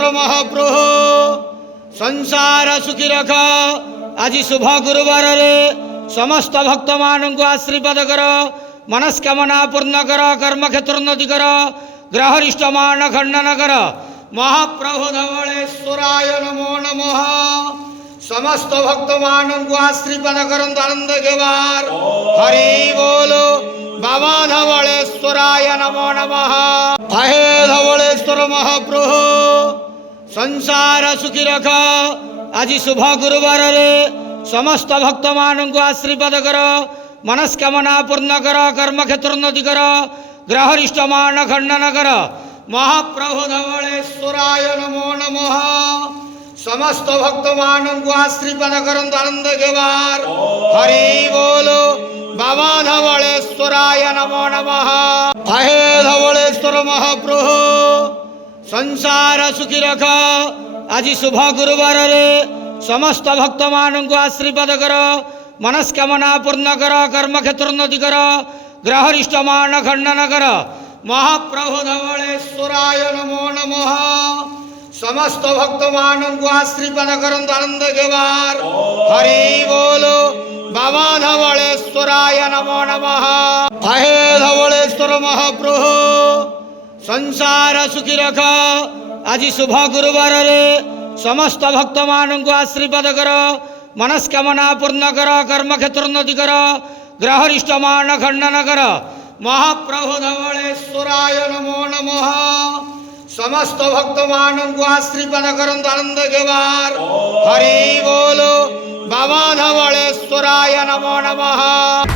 धवलेश्वर महाप्रभु संसार सुखी रख। आज शुभ गुरुवार रे समस्त भक्त मान को आशीर्वाद कर, मनस्कामना पूर्ण कर, कर्म क्षेत्र उन्नति कर, ग्रहरिष्ट मान खंडन कर। महाप्रभु धवलेश्वराय नमो नमः। समस्त भक्त मान को आशीर्वाद करंतु आनंद केवार। हरि बोलो बाबा धवलेश्वराय नमो नमः। हे धवलेश्वर महाप्रभु संसार सुखी रख। आज शुभ गुरुवार रे समस्त भक्त मान को आशीर्वाद कर, मनस्कामना पूर्ण कर, कर्म क्षेत्र उन्नति कर, ग्रहरिष्ट मान खंडन कर। महाप्रभु धवलेश्वराय नमो नमः। समस्त भक्त मान को आशीर्वाद करंतु आनंद केवार। हरि बोलो बाबा धवलेश्वराय नमो नमः। हे धवलेश्वर महाप्रभु संसार सुखी रख। आज शुभ गुरुवार रे समस्त भक्त मान को आशीर्वाद कर, मनस्कामना पूर्ण कर, कर्म क्षेत्र उन्नति कर, ग्रहरिष्ट मान खंडन कर। महाप्रभु धवलेश्वराय नमो नमः। समस्त भक्त मान को आशीर्वाद करंतु आनंद केवार। हरि बोलो बाबा धवलेश्वराय नमो नमः। हे धवलेश्वर महाप्रभु संसार सुखी रख। आज शुभ गुरुवार रे समस्त भक्त मान को आशीर्वाद कर, मनस्कामना पूर्ण कर, कर्म क्षेत्र उन्नति कर, ग्रहरिष्ट मान खंडन कर। महाप्रभु धवलेश्वराय नमो नमः। समस्त भक्त मान को आशीर्वाद करंतु आनंद केवार। हरि बोलो बाबा धवलेश्वराय नमो नमः।